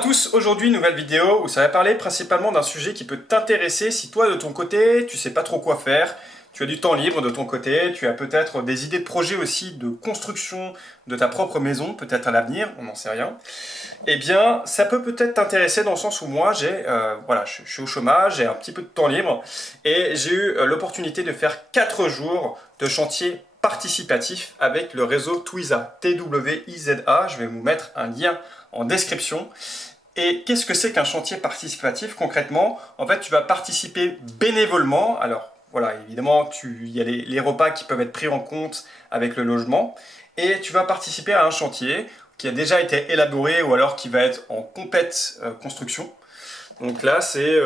Bonjour à tous, aujourd'hui nouvelle vidéo où ça va parler principalement d'un sujet qui peut t'intéresser si toi de ton côté tu sais pas trop quoi faire, tu as du temps libre de ton côté, tu as peut-être des idées de projet aussi de construction de ta propre maison, peut-être à l'avenir, on n'en sait rien. Eh bien ça peut peut-être t'intéresser dans le sens où moi je suis au chômage, j'ai un petit peu de temps libre et j'ai eu l'opportunité de faire 4 jours de chantier participatif avec le réseau Twiza, Twiza. Je vais vous mettre un lien en description. Et qu'est-ce que c'est qu'un chantier participatif concrètement? En fait, tu vas participer bénévolement. Alors, voilà, évidemment, il y a les repas qui peuvent être pris en compte avec le logement. Et tu vas participer à un chantier qui a déjà été élaboré ou alors qui va être en complète construction. Donc là, c'était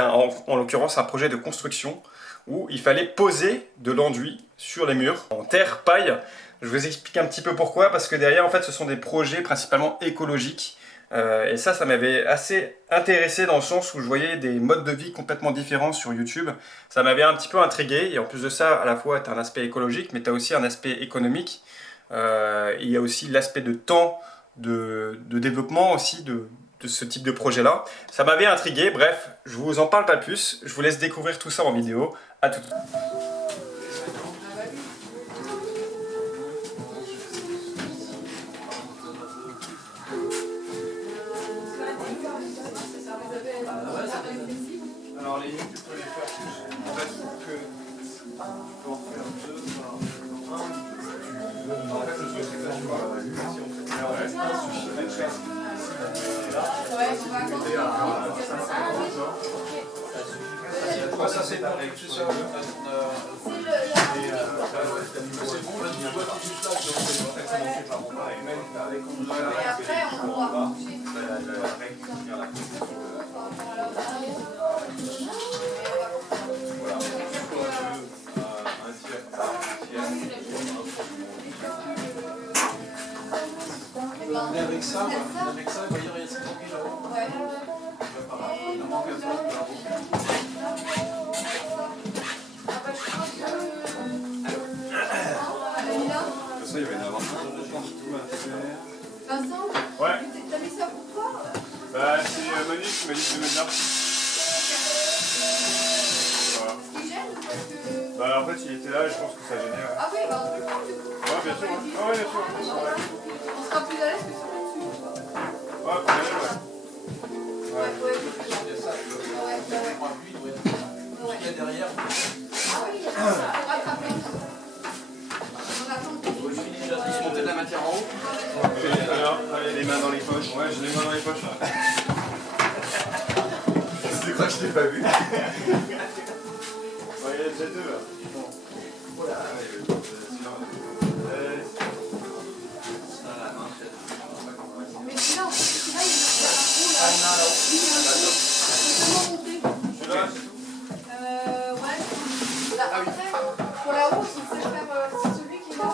en l'occurrence un projet de construction où il fallait poser de l'enduit sur les murs en terre, paille. Je vous explique un petit peu pourquoi, parce que derrière, en fait, ce sont des projets principalement écologiques. Et ça m'avait assez intéressé dans le sens où je voyais des modes de vie complètement différents sur YouTube. Ça m'avait un petit peu intrigué. Et en plus de ça, à la fois, tu as un aspect écologique, mais tu as aussi un aspect économique. Il y a aussi l'aspect de temps, de développement aussi de ce type de projet-là. Ça m'avait intrigué. Bref, je vous en parle pas plus. Je vous laisse découvrir tout ça en vidéo. À tout de suite. Alors les lignes, tu peux les faire en fait, tu peux en faire deux par un. En fait, le truc, c'est que tu vois, si on fait un reste, ça suffit même presque. Si tu mettais à 550 ans, ça c'est pour les plus ça. C'est bon, là, tu vois, tu touches là, tu commencer par en bas et même avec en bas, et après on va la construction. Avec ça, vous voyez, il y a 50 000 euros. Ouais. Il en manque un peu. Ça, il va y en avoir Vincent, ouais. T'as mis ça pour toi? Bah, c'est Manu qui m'a dit de mettre là. Voilà. Ce qui gêne parce que... Bah, en fait, il était là et je pense que ça gênait. Ouais. Ah oui, bah on peut le prendre du coup. Ouais, bien sûr. Ouais, bien sûr. On sera plus à l'aise que sur le dessus. Ouais, plus à l'aise, ouais. Ouais, il y a derrière. Ah oui, il y a ça. On va rattraper. Je vais monter de la matière en haut. Alors, allez, les mains dans les poches. Ouais, j'ai les mains dans les poches. C'est quoi que je t'ai pas vu? Ouais, il y a déjà deux là. Voilà. Mais celui-là, en fait, celui-là, il va faire un haut là. Ah non, là. Il va monter. Celui-là, c'est tout? Ouais. Là, après, pour la hausse, on sait faire celui qui est là.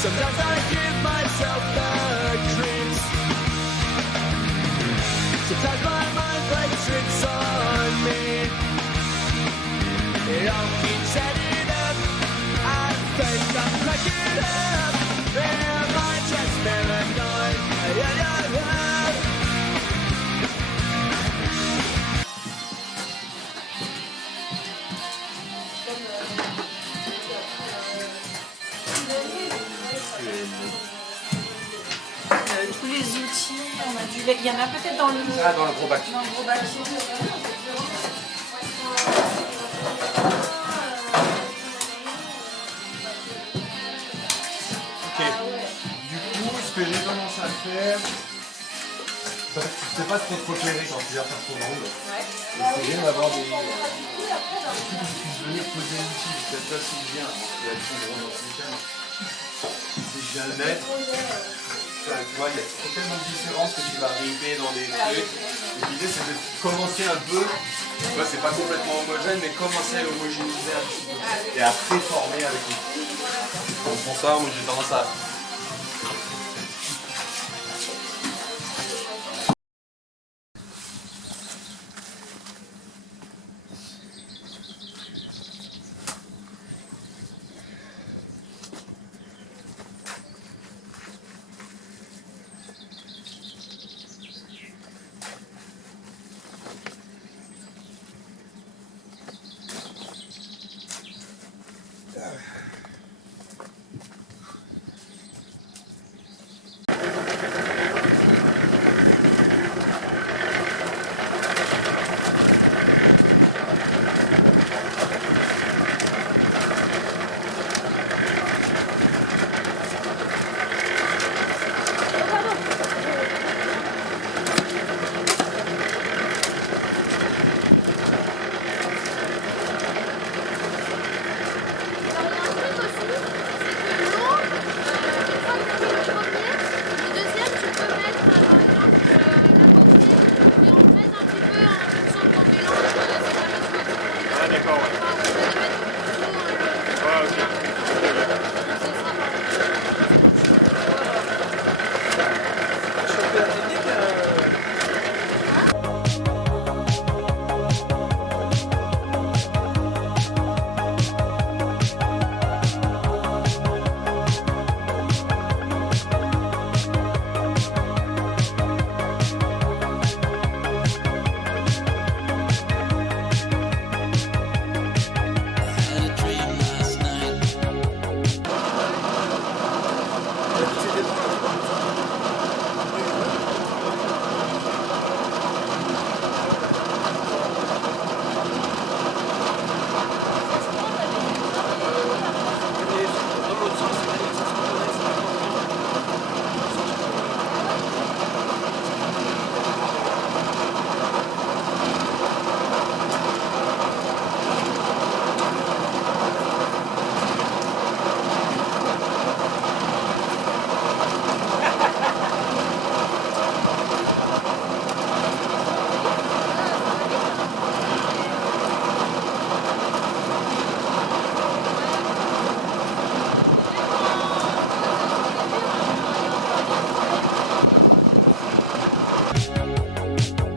Sometimes I give myself the creeps. Sometimes my mind plays tricks on me. It all keeps adding up. I think I'm cracking up. Am I just paranoid? Tous les outils, on a du lait. Il y en a peut-être dans le... Ah, dans le gros bac. Dans le gros bac. Ok. Du coup, ce que j'ai commencé à faire, c'est pas trop trop éclairé quand tu viens faire ton angle. Essayer d'avoir des trucs où tu puisses venir poser l'outil. Peut-être là, si je viens, il va être son drone dans tous les cas. Si je viens le mettre, tu vois, il y a tellement de différences que tu vas arriver dans des trucs. Et l'idée, c'est de commencer un peu. Tu vois, c'est pas complètement homogène, mais commencer à homogénéiser un petit peu. Et à préformer avec l'outil. Donc pour ça, moi j'ai tendance à... Ah d'accord, ouais. Ah ok.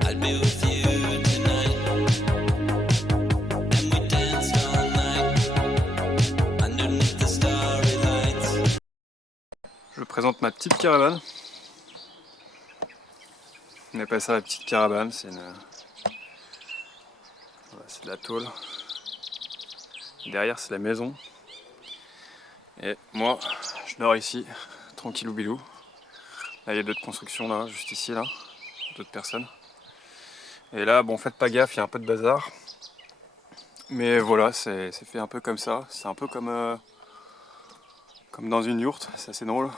I'll be with you tonight, and we danced all night underneath the starry lights. Je présente ma petite caravane. On appelle ça la petite caravane, c'est une... Voilà, c'est de la tôle. Derrière c'est la maison. Et moi, je dors ici, tranquillou bilou. Là il y a d'autres constructions là, juste ici là, d'autres personnes. Et là, bon faites pas gaffe, il y a un peu de bazar. Mais voilà, c'est fait un peu comme ça. C'est un peu comme dans une yourte, c'est assez drôle.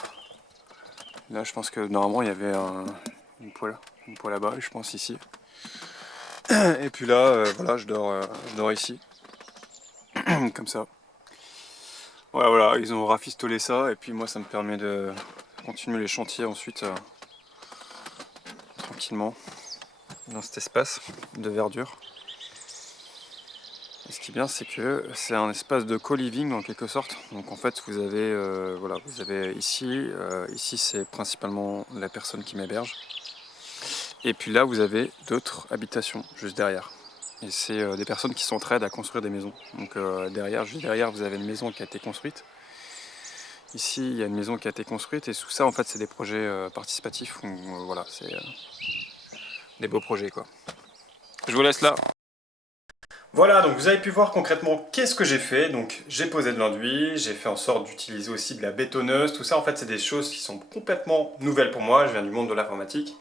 Là je pense que normalement il y avait une poêle à bas, je pense ici. Et puis là, voilà, je dors ici. Comme ça. Ouais, voilà, ils ont rafistolé ça et puis moi ça me permet de continuer les chantiers ensuite tranquillement dans cet espace de verdure. Et ce qui est bien, c'est que c'est un espace de co-living en quelque sorte. Donc en fait vous avez voilà, vous avez ici c'est principalement la personne qui m'héberge. Et puis là vous avez d'autres habitations juste derrière. Et c'est des personnes qui s'entraident à construire des maisons. Donc derrière, juste derrière, vous avez une maison qui a été construite. Ici, il y a une maison qui a été construite. Et tout ça, en fait, c'est des projets participatifs. Où, voilà, c'est des beaux projets, quoi. Je vous laisse là. Voilà, donc vous avez pu voir concrètement qu'est-ce que j'ai fait. Donc j'ai posé de l'enduit, j'ai fait en sorte d'utiliser aussi de la bétonneuse. Tout ça, en fait, c'est des choses qui sont complètement nouvelles pour moi. Je viens du monde de l'informatique.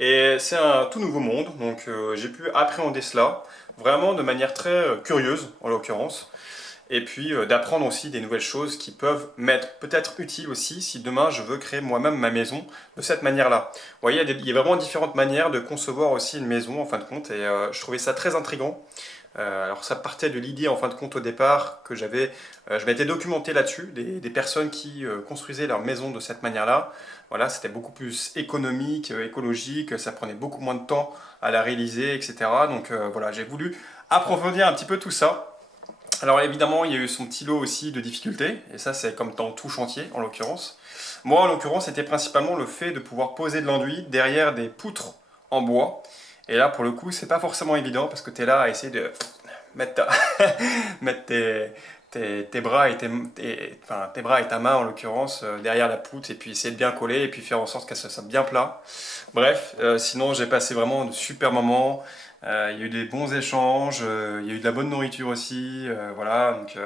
Et c'est un tout nouveau monde, donc j'ai pu appréhender cela vraiment de manière très curieuse en l'occurrence. et puis d'apprendre aussi des nouvelles choses qui peuvent m'être peut-être utiles aussi si demain je veux créer moi-même ma maison de cette manière-là. Vous voyez, il y a vraiment différentes manières de concevoir aussi une maison en fin de compte, et je trouvais ça très intriguant. Alors ça partait de l'idée en fin de compte au départ que je m'étais documenté là-dessus, des personnes qui construisaient leur maison de cette manière-là. Voilà, c'était beaucoup plus économique, écologique, ça prenait beaucoup moins de temps à la réaliser, etc. Donc voilà, j'ai voulu approfondir un petit peu tout ça. Alors évidemment, il y a eu son petit lot aussi de difficultés, et ça c'est comme dans tout chantier en l'occurrence. Moi en l'occurrence, c'était principalement le fait de pouvoir poser de l'enduit derrière des poutres en bois. Et là pour le coup, c'est pas forcément évident parce que tu es là à essayer de mettre tes bras enfin, tes bras et ta main en l'occurrence derrière la poutre et puis essayer de bien coller et puis faire en sorte que ça soit bien plat. Bref, sinon j'ai passé vraiment de super moments. Il y a eu des bons échanges, il y a eu de la bonne nourriture aussi, voilà, donc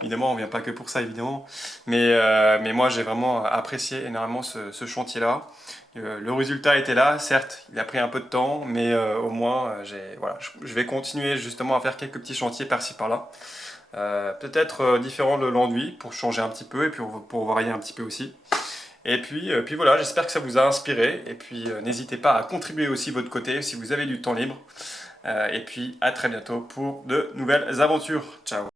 évidemment on vient pas que pour ça évidemment, mais moi j'ai vraiment apprécié énormément ce chantier-là. Le résultat était là, certes, il a pris un peu de temps, mais au moins, voilà, je vais continuer justement à faire quelques petits chantiers par-ci par-là. Peut-être différent de l'enduit pour changer un petit peu et puis pour varier un petit peu aussi. Et puis voilà, j'espère que ça vous a inspiré. Et puis n'hésitez pas à contribuer aussi de votre côté si vous avez du temps libre. Et puis à très bientôt pour de nouvelles aventures. Ciao!